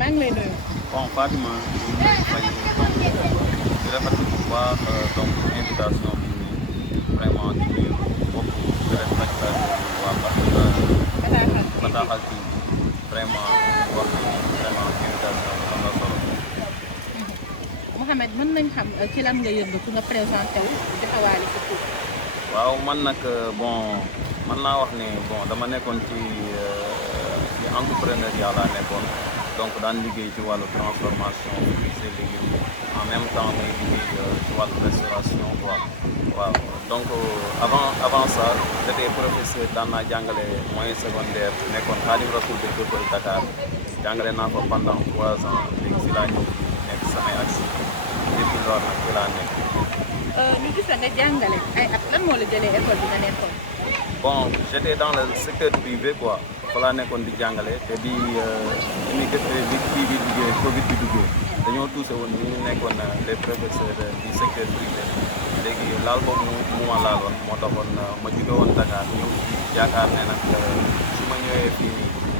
maa ngi lay nuyu. Bon Fatima ñu ngi lay fay donc di rafetlu bu baax donc invitation bi nii vraiment di nuyu mbokku téléspectateur waa Bataaxal TV vraiment wax vraiment invitation bi am na solo. Mouhamed mën nañ xam ci lan nga yëngatu nga présenté wu joxewaale sa tur. waaw man nag bon mën naa wax ne bon dama nekkoon ci entrepreneuriat laa nekkoon. donc daan liggéey ci wàllu transformation fruits et légumes en même temps may liggéey ci wàllu restauration quoi waaw donc avant ça j'étais professeur daan naa jàngale moyen secondaire nekkoon Khadim Rasoul de Dieuppeul Dakar jàngale naa ko pendant 3 ans léegi si laa ñëw nekk samay aksi depuis loolu nag ci laa nekk. ñu gis la nga jàngale ay at lan moo la jëlee école bi nga nekkoon. bon j'étais dans le secteur privé quoi. fa laa nekkoon di jàngale te bi kii bi duggee Covid bi duggee dañoo touché woon ñu nekkoon les professeurs du secteur privé léegi laal boobu mu ma laaloon moo taxoon ma jóge woon Dakar ñëw yaakaar ne nag su ma ñëwee fii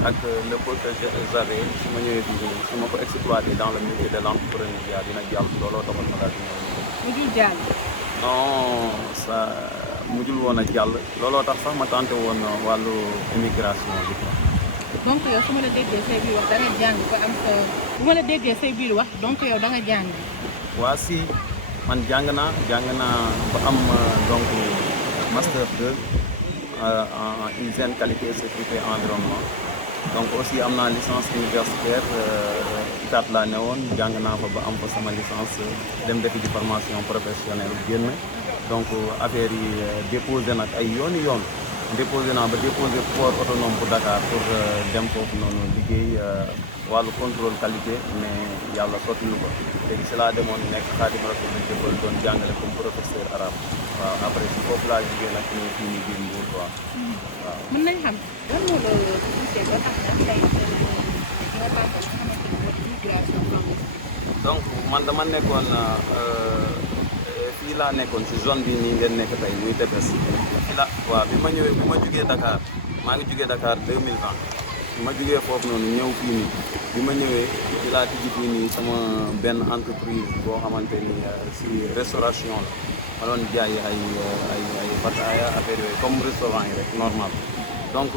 ak le peu que j'avais su ma ñëwee fii su ma ko exploité dans le milieu de l'entrepreneuriat dina jàll looloo taxoon ma daal di ñëw. mujjul jàll. non ça mujjul woon a jàll looloo tax sax ma tenté woon wàllu immigration bi quoi. donc yow su ma la déggee say biir wax da nga jàng ba am sa bu ma la déggee say biir wax donc yow da nga jàng. waa si man jàng naa ba am donc master 2 en hygiène qualité sécurité environnement donc aussi am naa licence universitaire ICAT laa ne woon jàng naa fa ba am fa sama licence dem defi ci formation professionnelle génn donc affaire yi déposé nag ay yoon déposé naa ba déposé port autonome bu Dakar pour dem foofu noonu liggéey wàllu contrôle qualité mais yàlla sottilu ko léegi si laa demoon nekk Khadim Rasoul de Dieuppeul doon jàngale comme professeur arabe waaw après si foofu laa jigéen nag ñu fii nii biir Mbour quoi waaw. mën nañ xam lan moo la poussé ba tax na tey nga tàmbali nga xamante ne mooy immigration clandestine. donc man dama nekkoon fii laa nekkoon si zone bi nii ngeen nekk tey muy tefes fii la waaw bi ma jugee Dakar maa ngi jugee Dakar 2020 bi ma jugee foofu noonu ñëw fii nii bi ma ñëwee ci laa tijji fii nii sama benn entreprise boo xamante ni si restauration la ma doon jaay ay fataaya affaire yooyu comme restaurant yi rek normal donc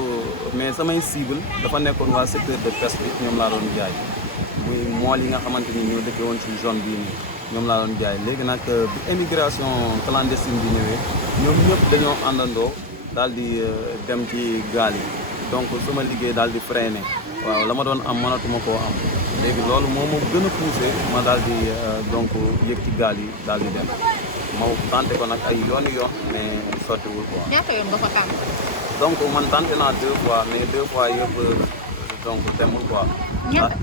mais samay cible dafa nekkoon waa secteur de pêche bi ñoom laa doon jaay muy mool yi nga xamante ni ñoo dëkkee woon si zone bii nii ñoom laa doon jaay léegi nag bi immigration clandestine bi ñëwee ñoom ñëpp dañoo àndandoo daal di dem ci gaal yi donc sama liggéey daal di freiné waaw la ma doon am mënatuma koo am léegi loolu moo ma gën a poussé ma daal di donc yëg ci gaal yi daal di dem ma tenté ko nag ay yoon mais sottiwul quoi. ñaata yoon nga ko tànn. donc man tenté naa 2 fois mais 2 fois yëpp donc demul quoi. ñaata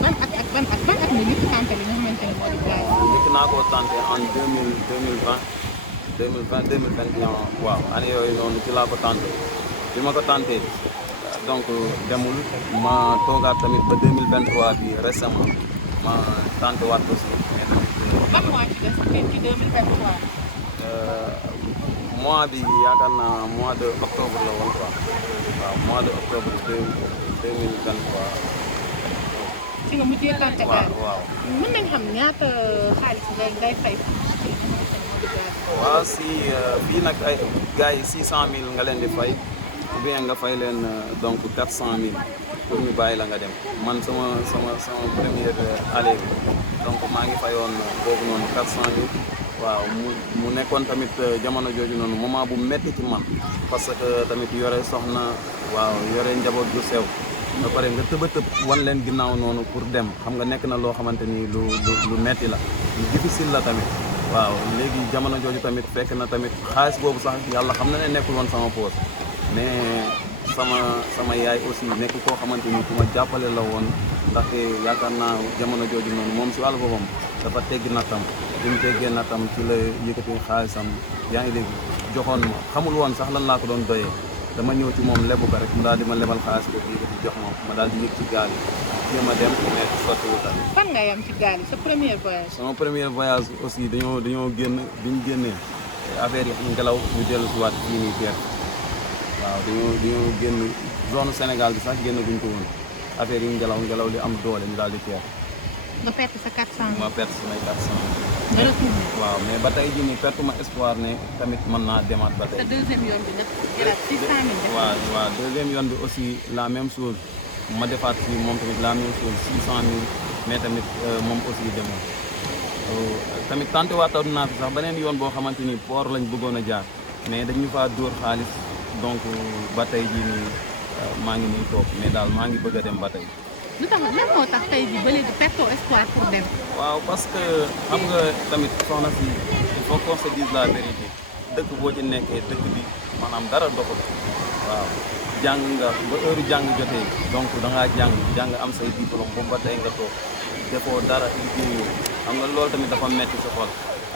ban at nga njëkk a tenté li nga xamante ne moo di gaal yi. njëkk naa koo tenté en 2021 waaw année yooyu noonu ci laa ko tenté bi ma ko tenté donc demul ma toogaat tamit ba 2023 bi récemment ma tenté waat ko si mais tamit. ban mois ci des ci 2023. mois bi yaakaar naa mois de octobre la woon quoi waaw mois de octobre 2023. ci nga mujjee tenté gaal. waaw mën nañ xam ñaata xaalis ngay fay. waaw si fii nag ay gars yi 600 000 nga leen di fay ou bien nga fay leen donc 400 000 pour ñu bàyyi la nga dem man sama première année bi donc maa ngi fayoon boobu noonu 400 000 waaw mu nekkoon tamit jamono jooju noonu moment bu metti ci man parce que tamit yore soxna waaw yore njaboot gu sew ba pare nga tëb wan leen ginnaaw noonu pour dem xam nga nekk na loo xamante ni lu metti la lu difficile la tamit. waaw léegi jamono jooju tamit fekk na tamit xaalis boobu sax yàlla xam na ne nekkul woon sama poos mais sama yaay aussi nekk koo xamante ni ku ma jàppale la woon ndaxte yaakaar naa jamono jooju noonu moom si wàllu boppam dafa teggi nattam bi mu teggee nattam ci la yëkkati xaalisam yaa ngi léegi joxoon ma xamul woon sax lan laa ko doon doyee dama ñëw ci moom lebu ko rek mu daal di ma lebal xaalis boobu yëkkati jox ma daal di yëg ci gaal yi jéem a dem mais sottiwul tamit. fan nga yam ci gaal yi sa premier voyage. sama premier voyage aussi dañoo génn bi ñu génnee affaire yi ngelaw ñu dellu si waat fii nii teer waaw dañoo génn zone Sénégal bi sax génn guñ ko woon affaire yi ngelaw li am doole ñu daal di teer. nga perte sa 400. ma perte samay 400. nga retourné. waaw mais ba tey jii nii perte ma espoir ne tamit mën naa demaat ba tey. te deuxième yoon bi nga jëlaat 600 000. waaw deuxième yoon bi aussi la même chose ma defaat fii moom tamit la même chose 600 000 mais tamit moom aussi demoon. tamit tante waatoon naa fi sax beneen yoon boo xamante ni port lañ bëggoon a jaar mais dañu faa dóor xaalis donc ba tey jii nii maa ngi nii toog mais daal maa ngi bëgg a dem ba tey. lu tax lan moo tax tey jii ba léegi perte espoir pour dem. waaw parce que xam nga tamit soxna si il faut qu'on se dise la vérité dëkk boo ci nekkee dëkk bi maanaam dara doxul waaw jàng nga ba heure jàng jotee donc da ngaa jàng am say diplôme boobu ba tey nga toog defoo dara liggéeyoo xam nga loolu tamit dafa metti sa xol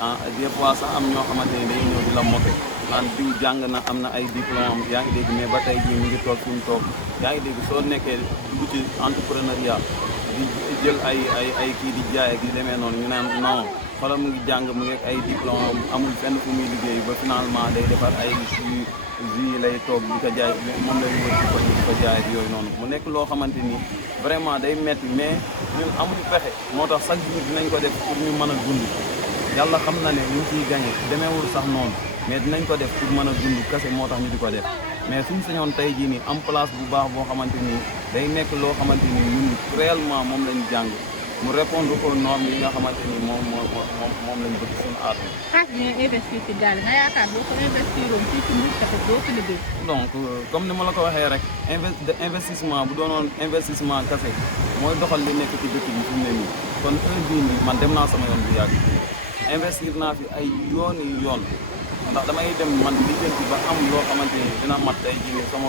ah des fois sax am ñoo xamante ni day ñëw di la moqué naan diw jàng na am na ay diplôme yaa ngi dégg mais ba tey jii mu ngi toog fi mu toog yaa ngi dégg soo nekkee dugg ci entrepreneuriat di jël ay kii di jaay ak di demee noonu ñu naan non xoolal mu ngi jàng mu ngi ay diplôme amul fenn fu muy liggéey ba finalement day defar ay jus lay toog di ko jaay moom lay wër di ko jaay ak yooyu noonu mu nekk loo xamante ni vraiment day metti mais ñun amuñu pexe moo tax chaque jour dinañ ko def pour ñu mën a dund yàlla xam na ne ñu ciy gagné demeewul sax noonu mais dinañ ko def pour mën a dund kese moo tax ñu di ko def mais suñu sañoon tey jii nii am place bu baax boo xamante ni day nekk loo xamante ni ñun réellement moom lañ jàng mu répondre aux normes yi nga xamante ni moom lañ bëgg suñu aar bi. xaalis bi nga investir ci gaal nga yaakaar boo ko investiroon fii ci Mbour tamit doo ko liggéey. donc comme ni ma la ko waxee rek investissement bu doonoon investissement kese mooy doxal li nekk ci dëkk bi fi mu ne nii kon heure bii nii man dem naa sama yoon bu yàgg investir naa fi ay yoon ndax damay dem man liggéey ba am loo xamante ni dina mat tey jii nii sama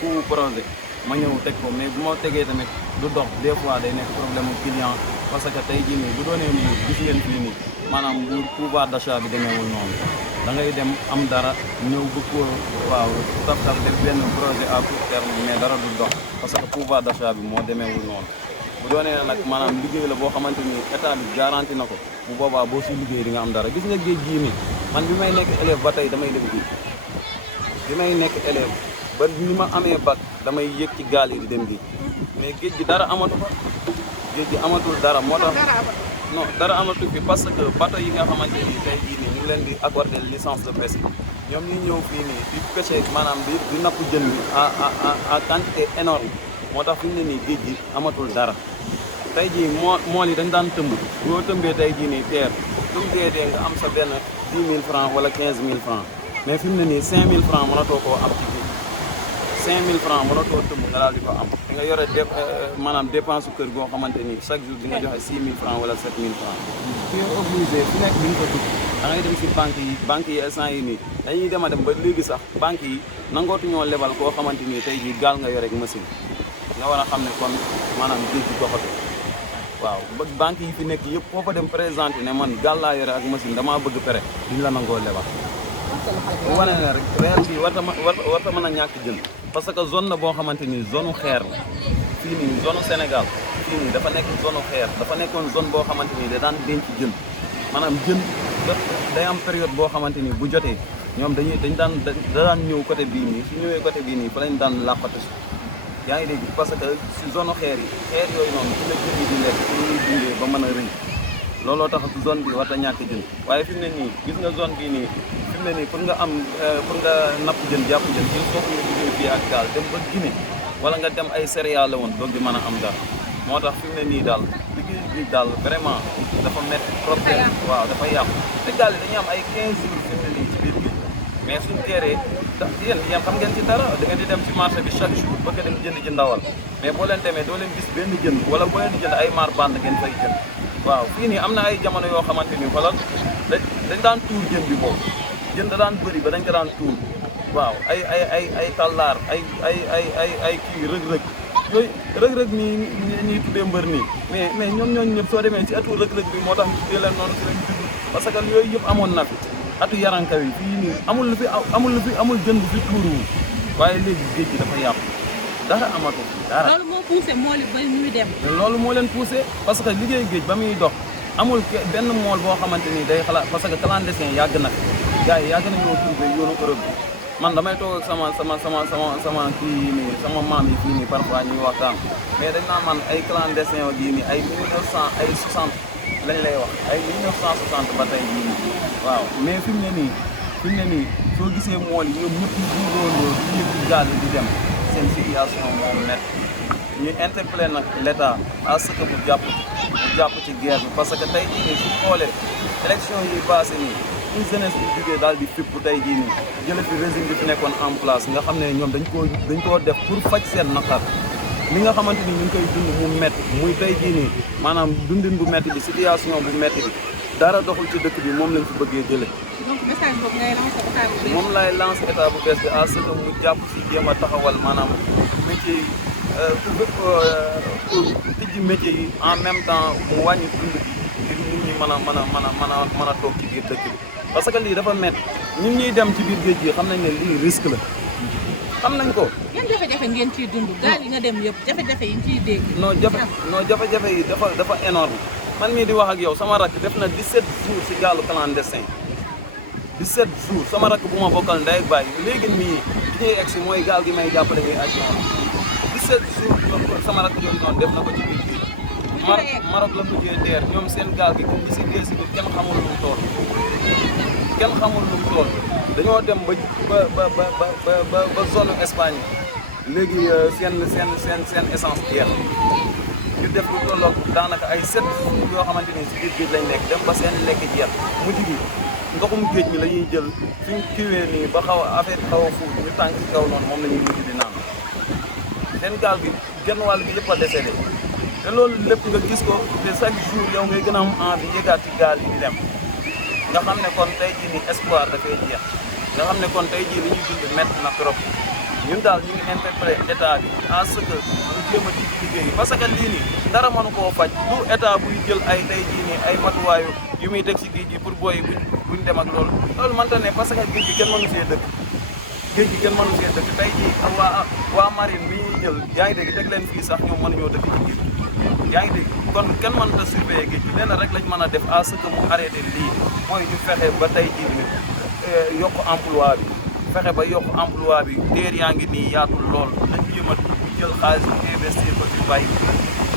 coût projet ma ñëw teg ko mais bu ma tegee tamit du dox des fois day nekk problème client parce que tey jii nii bu doonee Mbour gis ngeen fii nii maanaam Mbour pouvoir d'achat bi demeewul noonu da ngay dem am dara ñëw bëgg ko waaw taf def benn projet à court terme mais dara du dox parce que pouvoir d'achat bi moo demeewul noonu bu doonee nag maanaam liggéey la boo xamante ni état bi garanti na ko bu boobaa boo si liggéey di nga am dara gis nga géej gii nii man bi may nekk élève ba tey damay dem géej bi may nekk élève ba ni ma amee bac damay yëg ci gaal yi di dem géej mais géej gi dara amatu fa géej gi amatul dara moo tax non dara amatul fi parce que bateau yi nga xamante ni tey jii nii ñu ngi leen di accorder licence de pêche ñoom ñuy ñëw fii nii di pêcher maanaam di napp jën bi à quantité énorme moo tax fi mu ne nii géej gi amatul dara tey jii mool yi dañ daan tëmb boo tëmbee tey jii nii teer tëmbee dee nga am sa benn 10 000 francs wala 15 000 francs mais fi mu ne nii 5 000 francs mënatoo koo am ci géej 5 000 francs mënatoo tëmb nga daal di ko am di nga yore maanaam dépense kër goo xamante ni chaque jour di nga joxe 6 000 francs wala 7 000 francs tu es obligé fu nekk di nga ko dugg da ngay dem si banque yi instant yi nii dañuy dem a dem ba léegi sax banque yi nangootuñoo lebal koo xamante ni tey jii gaal nga yore ak machine nga war a xam ne kon maanaam géej gi doxatu waaw ba banque yi fi nekk yëpp foo fa dem présenté ne man gaal laa yore ak machine damaa bëgg pere duñ la nangoo lebal bu wane ne rek réel bi warta mën a ñàkk jën parce que zone la boo xamante ni zone xeer la fii nii zone Sénégal fii nii dafa nekk zone xeer dafa nekkoon zone boo xamante ni da daan denc jën maanaam jën day am période boo xamante ni bu jotee ñoom da daan ñëw côté bii nii su ñëwee côté bii nii fa lañ daan làppatu si yaa ngi dégg parce que si zone xeer yooyu noonu fi la jën yi di lekk pour ñuy dundee ba mën a rëy looloo tax zone bi war a ñàkk jën waaye fi mu ne nii gis nga zone bii nii fi mu ne nii pour nga napp jën jàpp jën il faut que nga jógee fii ak gaal dem ba Guinée wala nga dem ay céréales la woon doog di mën a am dara moo tax fi mu ne nii daal liggéey bi daal vraiment dafa métti trop waaw dafa yàqu te gaal yi dañuy am ay 15 jours fi mu ne nii ci biir bi mais suñ teeree yéen xam ngeen ci dara da ngeen di dem ci marché bi chaque jour bëgg dem jënd ji ndawal mais boo leen demee doo leen gis benn jën wala boo leen di jënd ay mar bande ngeen fay jënd waaw fii nii am na ay jamono yoo xamante ni xoolal dañ daan tuur jën bi boobu jën da daan bëri ba dañ ko daan tuur waaw ay tallaar ay kii rëg-rëg yooyu rëg-rëg nii ñuy tuddee mbër nii mais ñoom ñooñu ñëpp soo demee ci atu rëg-rëg bi moo tax ñu tuddee leen noonu ci lañ judd parce que yooyu yëpp amoon na fi atu yarankaw yi fii nii amul jën bu fi tuuruwul waaye léegi géej gi dafa yàqu dara amatu dara. loolu moo poussé mool yi ba ñuy dem. loolu moo leen poussé parce que liggéey géej ba muy dox amul benn mool boo xamante ni day xalaat parce que clandestin yàgg na gars yi yàgg nañoo trouvé yoonu Europe bi man damay toog ak sama kii yi nii sama maam yi fii nii parfois ñuy waxtaan mais dañ naa man ay clandestin o jii nii ay 1900 ay 60 lañ lay wax ay 1960 ba tey jii nii waaw mais fi mu ne nii soo gisee mool yi ñoom ñëpp ñu góorgóorloo di yëg ci gaal yi di dem seen situation moom métti ñu interpellé nag l'État à ce que mu jàpp ci guerre bi parce que tey jii nii su xoolee élection yi passé nii une jeunesse bi jugee daal di fipp tey jii nii jële fi régime bi fi nekkoon en place nga xam ne ñoom dañ koo def pour faj seen naqar li nga xamante ni ñu ngi koy dund mu métti muy tey jii nii maanaam dundin bu métti bi situation bu métti bi dara doxul ci dëkk bi moom lañ fi bëggee jële donc message boobu ngay lancé état bu bees. moom laay lancé état bu bees bi à ce que mu jàpp si jéem a taxawal maanaam métier yi tijji métier yi en même temps mu wàññi dund bi ngir nit ñi mën a toog ci biir dëkk bi parce que lii dafa métti ñun ñuy dem ci biir géej gi xam nañ ne lii risque la xam nañ ko. yan jafe-jafe ngeen ciy dund gaal yi nga dem yëpp jafe-jafe yi ñu ciy dégg. non jafe-jafe yi dafa énorme man mii di wax ak yow sama rakk def na 17 jours si gaalu clandestin 17 jours sama rakk bu ma bokkal ndey ak baay léegi nii bi ñuy egg si mooy gaal gi may jàppale ngay action 17 jours sama rakk jooju noonu def na ko ci biir géej Maroc la mujjee teer ñoom seen gaal gi comme bi si dee si biir kenn xamul lu mu toll dañoo dem ba zone Espagne léegi seen essence jeex ñu def lu tolloog daanaka ay 7 jours yoo xamante ni si biir géej lañ nekk dem ba seen lekk jeex mujj gi ndoxum géej mi la ñuy jël suñ kiwee nii ba xaw a affaire bi xaw a fuut ñu tànk ci kaw noonu moom la ñuy mujj di naan seen gaal gi genn wàll bi yëpp a décédé te loolu lépp nga gis ko te chaque jour yow ngay gën a am envie yëgaat ci gaal yi di dem nga xam ne kon tey jii nii espoir dafay jeex nga xam ne kon tey jii li ñuy dund métti na trop ñun daal ñu ngi interpellé état bi à ce que ñu jéem a ci liggéey parce que lii nii dara mënu koo faj du état buy jël ay tey jii nii ay matuwaayu yu muy teg si géej gi pour booy buñ dem ak loolu mënta ne parce que géej gi kenn mënu see dëkk tey jii waa marine bi ñuy jël yaa ngi dégg teg leen fii sax ñoom mënuñoo dëkk ci géej yaa ngi dégg kon kenn mënta surveiller géej gi lenn rek lañ mën a def à ce que mu arrêté lii mooy ñu fexe ba tey jii nii yokk emploi bi fexe ba yokk emploi bi teer yaa ngi nii yaatul lool nañ jéem a jël xaalis bi investir ko ci bàyyi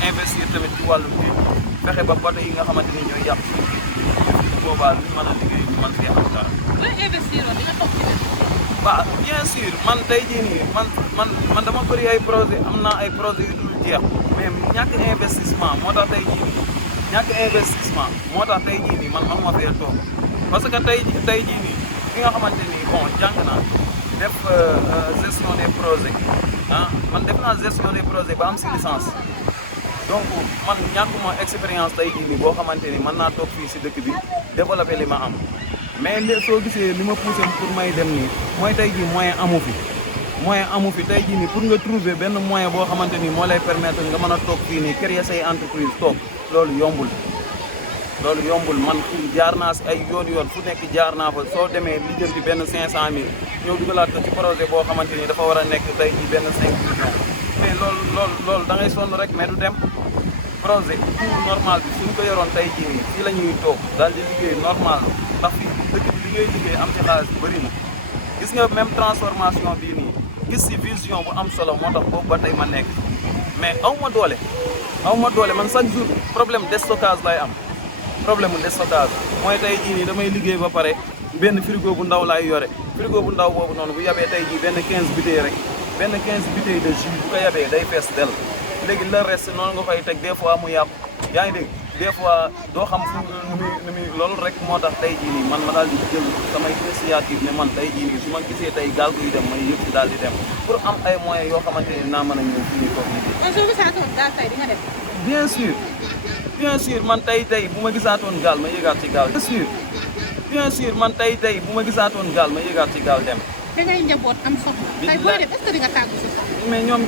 investir tamit ci wàllu géej fexe ba bateau yi nga xamante ni ñooy yàq suñu géej gi boobaa luñ mën a liggéey ñu mën fee am dara. looy investir woon di nga toog ci dëkk. waaw bien sûr man tey jii nii man dama bëri ay projet am naa ay projet yu dul jeex mais ñàkk investissement moo tax tey jii nii man ma fee toog parce que tey jii nii ki nga xamante ni bon jàng naa def gestion des projets man def naa gestion des projets ba am si licence donc man ñàkkuma expérience tey jii nii boo xamante ni mën naa toog fii si dëkk bi développer li ma am mais soo gisee li ma poussé pour may dem nii mooy tey jii moyen amu fi tey jii nii pour nga trouver benn moyen boo xamante ni moo lay permettre nga mën a toog fii nii créer say entreprise toog loolu yombul man jaar naa si ay yoon fu nekk jaar naa fa soo demee lijjanti benn 500000 ñëw dugalaat ko ci projet boo xamante ni dafa war a nekk tey jii benn 5 millions mais loolu da ngay sonn rek mais du dem projet tout normal bi suñ ko yoroon tey jii nii fii la ñuy toog daal di liggéey normal ndax fii dëkk bi li ngay liggéey am ci xaalis bëri na gis nga même transformation bii nii gis si vision bu am solo moo tax boobu ba tey ma nekk mais aw ma doole man chaque jour problème de stockage lay am problème de stockage mooy tey jii nii damay liggéey ba pare benn frigo bu ndaw laay yore frigo bu ndaw boobu noonu bu yabee tey jii benn 15 bouteilles rek benn 15 bouteilles de jus bu ko yabee day fees del léegi le reste noonu nga koy teg des fois mu yàqu yaa ngi dégg des fois doo xam fu nu muy loolu rek moo tax tey jii nii man ma daal di jël samay initiative ne man tey jii nii su ma gisee tey gaal guy dem may yëpp daal di dem pour am ay moyens yoo xamante ni naa mën a ñëw fii nii toog liggéey. kon soo gisaatoon gaal tey di nga dem. bien sûr man tey bu ma gisaatoon gaal ma yëgaat ci gaal. bien sûr man tey bu ma gisaatoon gaal ma yëgaat ci gaal dem. te ngay njaboot am soxla. tey booy def est-ce que di nga tàggu si soxla. mais ñoom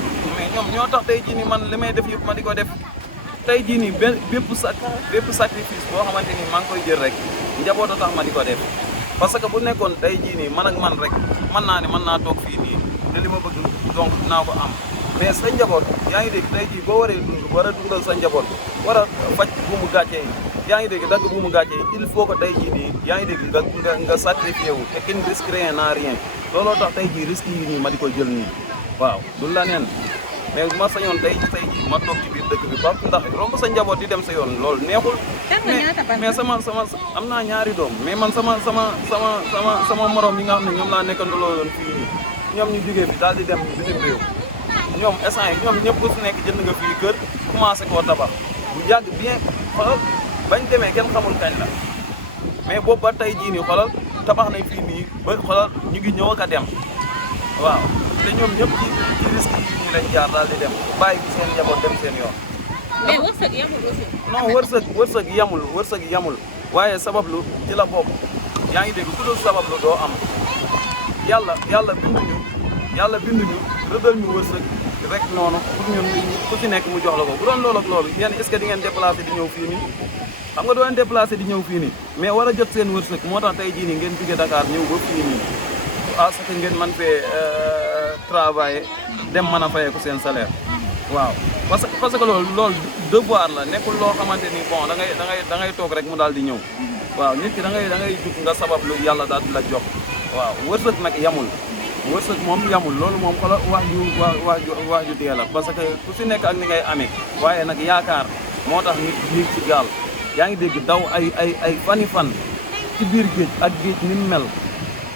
ñoo tax tey jii nii man li may def yëpp ma di ko def tey jii nii bépp sacrifice boo xamante ni maa ngi koy jël rek njaboot a tax ma di ko def parce que bu nekkoon tey jii nii man ak man rek mën naa toog fii nii te li ma bëgg donc naa ko am mais sa njaboot yaa ngi dégg tey jii boo waree dund war a dundal sa njaboot war a faj bu mu gàccee yaa ngi dégg dagg bu mu gàcce il faut que tey jii nii yaa ngi dégg nga sacrifié wu te kenn risque rien n'a rien looloo tax tey jii risque yi nii ma di ko jël nii waaw du la neen mais bu ma sañoon tey jii ma toog ci biir dëkk bi ba ndax romb sa njaboot di dem sa yoon loolu neexul mais sama am naa ñaari doom mais man sama morom yi nga xam ne ñoom laa nekkandoo yoon fii nii ñoom ñu jógee fi daal di dem bitim réew ñoom instant yi ñoom ñëpp ku si nekk jënd nga fii kër commencé koo tabax bu yàgg bien xoolal bañ demee kenn xamul kañ la mais boobu ba tey jii nii xoolal tabax nañ fii nii ba xoolal ñu ngi ñëw ak a dem waaw te ñoom ñëpp ci risque yi ñu lañ jaar daal di dem bàyyi seen njaboot dem seen yoon. mais wërsëg yamul aussi. non wërsëg yamul waaye sabablu ci la bokk yaa ngi dégg ku dul sabablu doo am yàlla binduñu rëddal ñu wërsëg rek noonu pour ñun ku ci nekk mu jox la ko bu doon loolu ak loolu yéen est-ce que di ngeen déplacé di ñëw fii nii xam nga doo leen déplacé di ñëw fii nii mais war a jot seen wërsëg moo tax tey jii nii ngeen jóge Dakar ñëw ba fii nii parce que ngeen man fee travailler dem mën a fayeeku seen salaire waaw parce que loolu devoir la nekkul loo xamante ni bon da ngay toog rek mu daal di ñëw waaw nit ki da ngay jug nga sabab lu yàlla daal di la jox waaw wërsëg nag yamul wërsëg moom yamul loolu moom xoolal wax ju dee la parce que ku si nekk ak ni ngay amee waaye nag yaakaar moo tax nit yéeg ci gaal yaa ngi dégg daw ay fan ci biir géej ak géej ni mu mel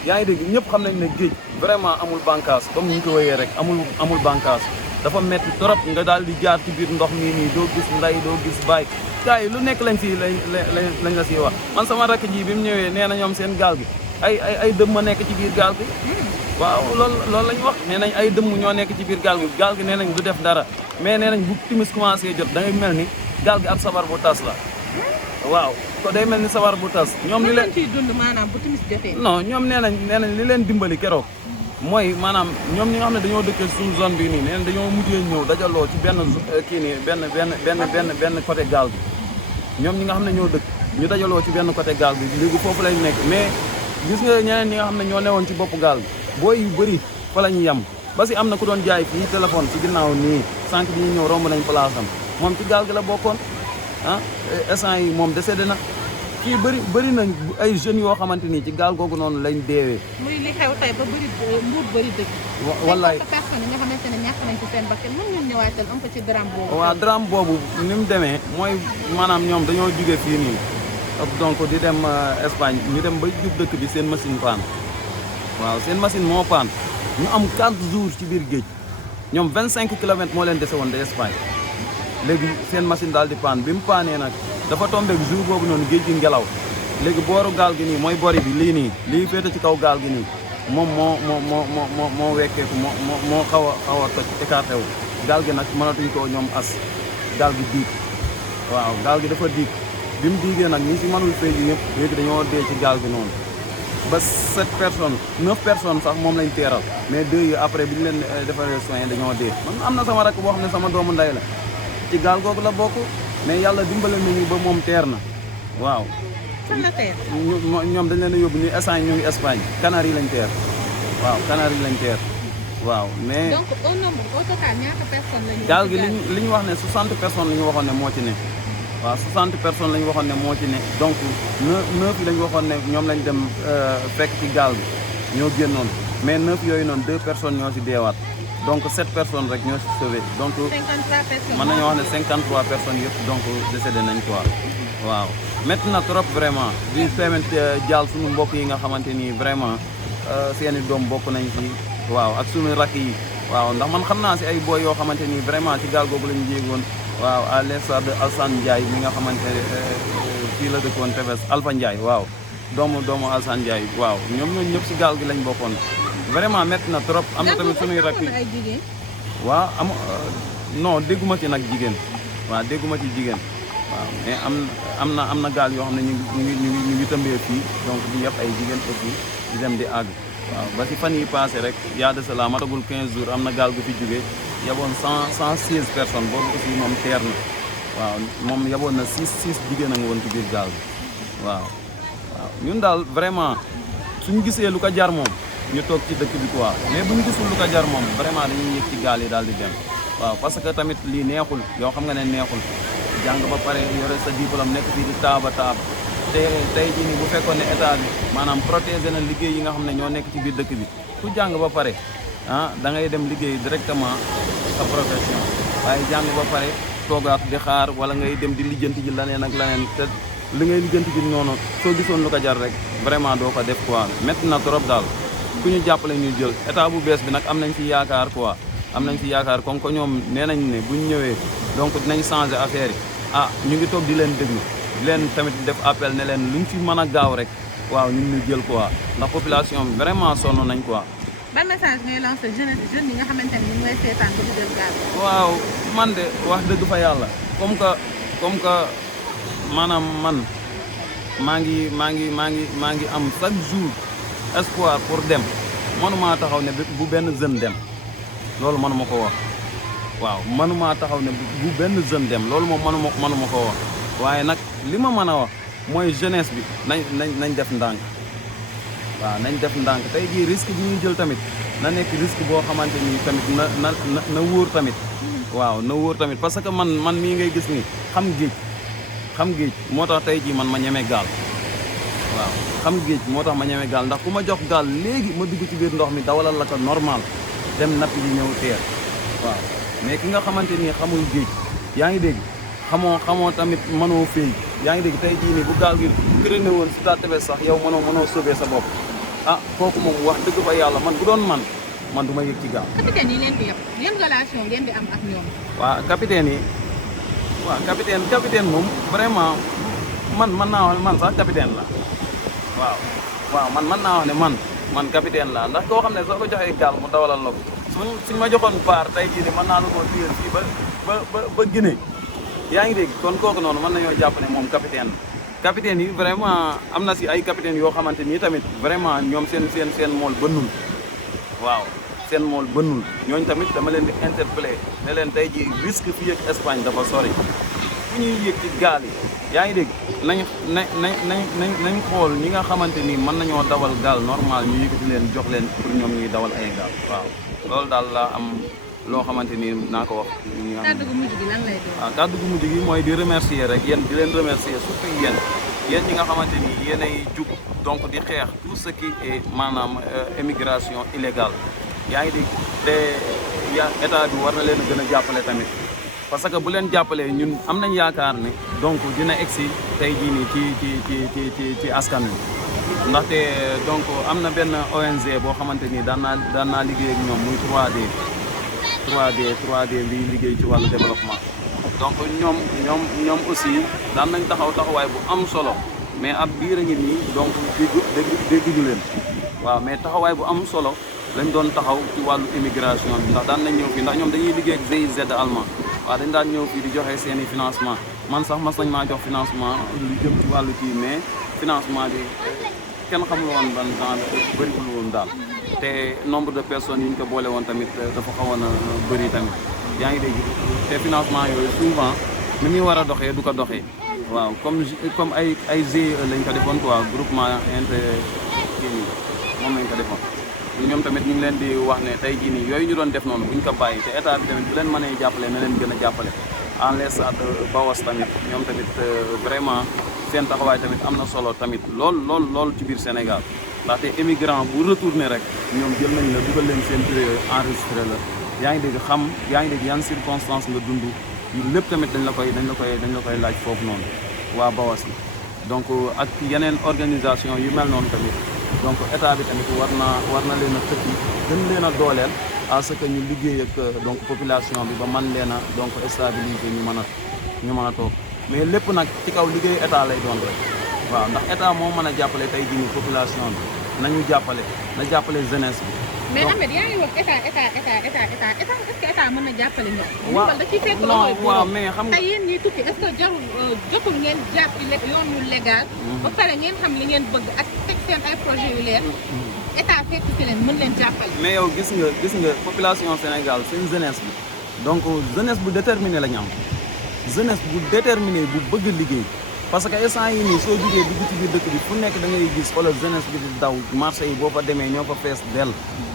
yaa ngi dégg ñëpp xam nañ ne géej vraiment amul bànqaas comme ni ñu ko wéyee rek amul bànqaas dafa metti trop nga daal di jaar ci biir ndox mii nii doo gis nday doo gis baay gars yi lu nekk lañ la siy wax man sama rakk ji bi mu ñëwee nee na ñoom seen gaal gi ay dëmm ma nekk ci biir gaal gi waaw loolu la ñu wax nee nañ ay dëmm ñoo nekk ci biir gaal gi nee nañ du def dara mais nee nañ bu timis commencé jot da ngay mel ni gaal gi ab sabar bu tas la waaw ko day mel ni sabar bu tas ñoom li leen ciy dund maanaam bu timis jotee non ñoom nee nañ li leen dimbali keroog mooy maanaam ñoom ñi nga xam ne dañoo dëkkee suñu zone bii nii nee nañ dañoo mujjee ñëw dajaloo ci benn kii nii benn côté gaal gi ñoom ñi nga xam ne ñoo dëkk ñu dajaloo ci benn côté gaal gi léegi foofu lañ nekk mais gis nga ñeneen ñi nga xam ne ñoo newoon ci boppu gaal gi booy yu bëri fa la ñu yem ba si am na ku doon jaay fii téléphone ci ginnaaw nii sànq bi ñu ñëw romb nañ place am moom ci gaal gi la bokkoon ah instant yi moom décédé na fii bëri nañ ay jeunes yoo xamante ni ci gaal googu noonu lañ deewee. muy li xew tey ba bëri dëkk. wallaay personne yi nga xamante ne ñàkk nañ ci seen bakkan mën ngeen ñëwaatal un peu ci drame boobu. waaw drame boobu ni mu demee mooy maanaam ñoom dañoo jóge fii nii donc di dem Espagne ñu dem ba jub dëkk bi seen machine paan waaw seen machine moo paan ñu am 4 jours ci biir géej ñoom 25 kilomètres moo leen dese woon de Espagne léegi seen machine daal di paan bi mu paanee nag dafa tombé jour boobu noonu géej gi ngelaw léegi booru gaal gi nii mooy bori bi lii féete ci kaw gaal gi nii moom moo wekkeeku moo xaw a toj écarté wu gaal gi nag mënatuñ koo ñoom as gaal gi diig waaw gaal gi dafa diig bi mu diigee nag ñi si mënul fay yi ñëpp léegi dañoo dee ci gaal gi noonu ba 7 personnes 9 personnes sax moom lañ teeral mais 2 yi après bi ñu leen defaree soin dañoo dee man am na sama rakk boo xam ne sama doomu nday la ci gaal googu la bokk mais yàlla dimbale nañu ba moom teer na waaw. fan la teer. ñoom dañ leen a yóbbu ñu instant ñu ngi Espagne Canaries lañ teer waaw Canaries lañ teer waaw mais. donc au total ñaata personnes lañu. gaal gi li ñu wax ne 60 personnes la ñu waxoon ne moo ci ne waaw 60 personnes la ñu waxoon ne moo ci ne donc 9 yi la ñu waxoon ne ñoom lañ dem fekk ci gaal gi ñoo génnoon mais 9 yooyu noonu 2 personnes ñoo ci deewaat. donc 7 personnes rek ñoo si sauvé donc 53 personnes mën nañoo wax ne 53 personnes yëpp donc décédé nañ quoi waaw métti na trop vraiment di permettre jàll suñu mbokk yi nga xamante ni vraiment seeni doom bokk nañ ci waaw ak suñu rakk yi waaw ndax man xam naa si ay boy yoo xamante ni vraiment ci gaal googu la ñu jéegoon waaw à l'instar de Alsane Ndiaye mi nga xamante fii la dëkkoon Tefes Alpha Ndiaye waaw doomu Alsane Ndiaye waaw ñoom ñëpp si gaal gi lañ bokkoon vraiment métti na trop am na tamit suñuy rakk yi waaw non dégguma ci nag jigéen waaw dégguma ci jigéen waaw mais am na gaal yoo xam ne ñu ngi tëmbee fii donc di yëpp ay jigéen aussi di dem di àgg waaw ba si fan yi passé rek yaa de cela matagul 15 jours am na gaal gu fi jógee yaboon 116 personnes boobu aussi moom teer na waaw moom yaboon na 6 jigéen a nga woon ci biir gaal bi waaw ñun daal vraiment suñu gisee lu ko jar moom ñu toog ci dëkk bi quoi mais bu ñu gisul lu ko jar moom vraiment dañuy yëg ci gaal yi daal di dem waaw parce que tamit lii neexul yow xam nga ne neexul jàng ba pare yore sa diplôme nekk fii di taaba te tey jii nii bu fekkoon ne état bi maanaam protéger na liggéey yi nga xam ne ñoo nekk ci biir dëkk bi ku jàng ba pare da ngay dem liggéey directement sa profession waaye jàng ba pare toogaat di xaar wala ngay dem di lijjanti ji laneen ak laneen te li ngay lijjanti ji noonu soo gisoon lu ko jar rek vraiment doo ko def quoi métti na trop daal ku ñu jàppale ñu jël état bu bees bi nag am nañ ci yaakaar quoi am nañ ci yaakaar comme que ñoom nee nañ ne buñ ñëwee donc dinañ changer affaire yi ñu ngi toog di leen déglu di leen tamit def appel ne leen luñ fi mën a gaaw rek waaw ñun ñu jël quoi ndax population bi vraiment sonn nañ quoi. ban message ngay lancer jeunes yi nga xamante ne ñu ngi lay seetaan ba jël gaal. waaw man de wax dëgg fa yàlla comme que maanaam man maa ngi am chaque jour espoir pour dem mënuma taxaw ne bu benn jeune dem loolu mënuma ko wax waaw mënuma taxaw ne bu benn jeune dem loolu moom mënuma ko wax waaye nag li ma mën a wax mooy jeunesse bi nañ def ndànk waaw nañ def ndànk tey jii risque bi ñuy jël tamit na nekk risque boo xamante ni tamit na wóor tamit waaw na wóor tamit parce que man mii ngay gis nii xam géej moo tax tey jii man ma ñeme gaal waaw xam géej moo tax ma ñeme gaal ndax ku ma jox gaal léegi ma dugg ci biir ndox mi dawalal la ko normal dem nappi ji ñëw teer waaw mais ki nga xamante ni xamul géej yaa ngi dégg xamoo tamit mënoo féey yaa ngi dégg tey jii nii bu gaal gi traîné woon si ta tefes sax yow mënoo sauver sa bopp kooku moom wax dëgg fa yàlla man bu doon man du ma yëg ci gaal. capitaine yi leen di yëpp yan relation ngeen di am ak ñoom. waaw capitaine moom vraiment man naa wax ne man sax capitaine la waaw man mën naa wax ne man capitaine la ndax koo xam ne soo ko joxee gaal mu dawalal la ko suñ ma joxoon baar tey jii nii mën naa la koo téye fii ba Guinée yaa ngi dégg kon kooku noonu mën nañoo jàpp ne moom capitaine yi vraiment am na si ay capitaine yoo xamante ni tamit vraiment ñoom seen mool bënnul waaw seen mool bënnul ñooñu tamit dama leen di interpeller ne leen tey ji risque fii ak Espagne dafa sori fu ñuy yëg ci gaal yi yaa ngi dégg nañ xool ñi nga xamante ni mën nañoo dawal gaal normal ñu yëkkati leen jox leen pour ñoom ñuy dawal ay gaal waaw loolu daal laa am loo xamante ni naa ko wax. kàddu gu mujj gi lan lay doon. waaw kàddu gu mujj gi mooy di remercier rek di leen remercier surtout yéen ñi nga xamante ni yéenay jug donc di xeex tout ce qui est maanaam émigration illégale yaa ngi dégg te état bi war na leen a gën a jàppale tamit parce que bu leen jàppalee ñun am nañ yaakaar ne donc dina egsi tey jii nii ci askan wi ndaxte donc am na benn ONG boo xamante ni daan naa liggéey ak ñoom muy 3D bi liggéey ci wàllu développement donc ñoom aussi daan nañ taxawaay bu am solo mais ab biir a ngi nii donc dégguñu leen waaw mais taxawaay bu am solo lañ doon taxaw ci wàllu immigration bi ndax daan nañ ñëw fii ndax ñoom dañuy liggéey ak GIZ allemand waaw dañ daan ñëw fii di joxe seen i financement man sax mas nañ maa jox financement lu jëm ci wàllu kii mais financement bi kenn xamul woon ban temps bëriwul woon daal te nombre de personnes yi ñu ko boole woon tamit dafa xawoon a bëri tamit yaa ngi dégg te financement yooyu souvent ni muy war a doxee du ko doxee waaw comme ay GIE lañ ko defoon quoi groupement inter kii moom lañ ko defoon ñoom tamit ñu ngi leen di wax ne tey jii nii yooyu ñu doon def noonu buñ ko bàyyi te état bi tamit bu leen mënee jàppale na leen gën a jàppale en l'instar de Bawas tamit ñoom tamit vraiment seen taxawaay tamit am na solo tamit lool ci biir Sénégal ndaxte émigrant bu retourné rek ñoom jël nañ la dugal leen seen tur enregistré la yaa ngi dégg yan circonstance nga dund yu lépp tamit dañ la koy laaj foofu noonu waa Bawas yi donc ak yeneen organisation yu mel noonu tamit donc état bi tamit war na leen a tëkki gën leen a dooleel à ce que ñu liggéey ak donc population bi ba man leen a donc stabiliser ñu mën a toog mais lépp nag ci kaw liggéey état lay doon rek waaw ndax état moo mën a jàppale tey jii population bi nañu jàppale jeunesse bi. mais Ahmed yaa ngi wax état est-ce que état mën na jàppale ñoom. waaw da ciy fekk waaw mais xam nga tey yéen ñiy tukki est-ce que jarul jotul ngeen jàpp yoon yu légal. ba pare ngeen xam li ngeen bëgg ak teg seen ay projet yu leer. état fekk ci leen mën leen jàppale. mais yow gis nga population Sénégal seen jeunesse bi donc jeunesse bu déterminé la ñu am jeunesse bu déterminé bu bëgg liggéey. parce que instant yi nii soo jugee dugg ci biir dëkk bi fu nekk da ngay gis xoolal jeunesse bi di daw marché yi boo fa demee ñoo fa fees dell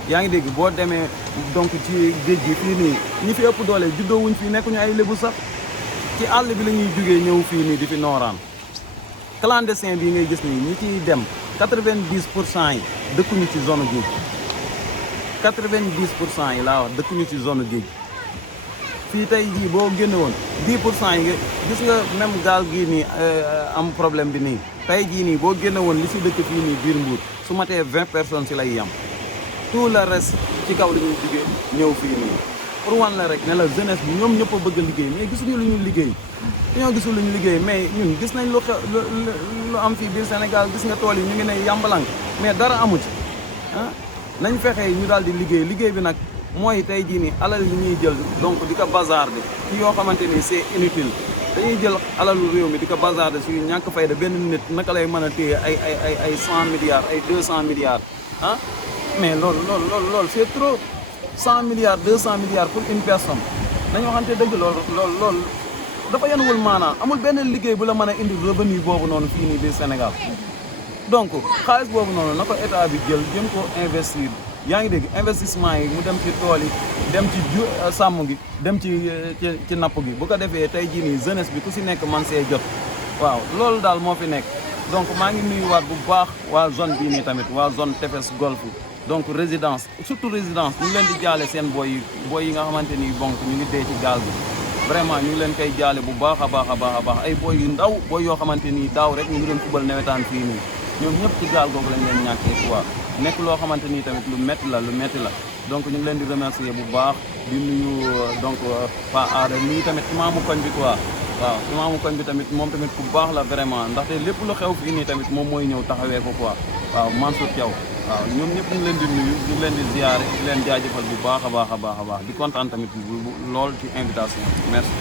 yaa ngi dégg boo demee donc ci géej gi fii nii ñi fi ëpp doole juddoo wuñ fii nekkuñu ay lébu sax ci àll bi la ñuy jugee ñëw fii nii di fi nooraan clandestin bii ngay gis nii ñi ciy dem 90% yi dëkkuñu ci zone géej 90% yi laa wax dëkkuñu ci zone géej fii tey jii boo génne woon 10% yi nga gis nga même gaal gii nii am problème bi nii tey jii nii boo génne woon li si dëkk fii nii biir Mbour su matee 20 personnes si lay yam tout le reste ci kaw la ñuy jugee ñëw fii nii pour wan la rek ne la jeunesse bi ñoom ñëpp a bëgg a liggéey mais gisuñu lu ñu liggéey dañoo gisul lu ñu liggéey mais ñun gis nañ lu am fii biir Sénégal gis nga tool yi ñu ngi ne yambalang mais dara amu ci ah nañ fexe ñu daal di liggéey bi nag mooy tey jii nii alal yi ñuy jël donc di ko bazarder ci yoo xamante ni c'est inutile dañuy jël alalu réew mi di ko bazarder suñu ñàkk fayda benn nit naka lay mën a téye ay 100 milliards ay 200 milliards ah mais loolu c'est trop 100 milliards 200 milliards pour une personne nañu waxante dëgg loolu dafa yenuwul maanaam amul benn liggéey bu la mën a indi revenu boobu noonu fii nii biir Sénégal donc xaalis boobu noonu na ko état bi jël jëm ko investir yaa ngi dégg investissement yi mu dem ci tool yi dem ci sàmm gi dem ci napp gi bu ko defee tey jii nii jeunesse bi ku si nekk man see jot waaw loolu daal moo fi nekk donc maa ngi nuyuwaat bu baax waa zone bii nii tamit waa zone tefes golf donc résidence surtout résidence ñu ngi leen di jaale seen booy yi nga xamante ni bonk ñu ngi dee ci gaal bi vraiment ñu ngi leen koy jaale bu baax a baax ay booy yu ndaw booy yoo xamante ni daaw rek ñu ngi doon fubal nawetaan fii nii ñoom ñëpp ci gaal googu lañ leen ñàkkee quoi nekk loo xamante ni tamit lu métti la donc ñu ngi leen di remercier bu baax di nuyu donc Pa Aada nuyu tamit imaamu koñ bi quoi waaw imaamu koñ bi tamit moom tamit ku baax la vraiment ndaxte lépp lu xew fii nii tamit moom mooy ñëw taxawee ko quoi waaw Mansour Thiaw waaw ñoom ñëpp ñu ngi leen di nuyu ñu ngi leen di ziare di leen jaajëfal bu baax a baax di kontaan tamit lool ci invitation merci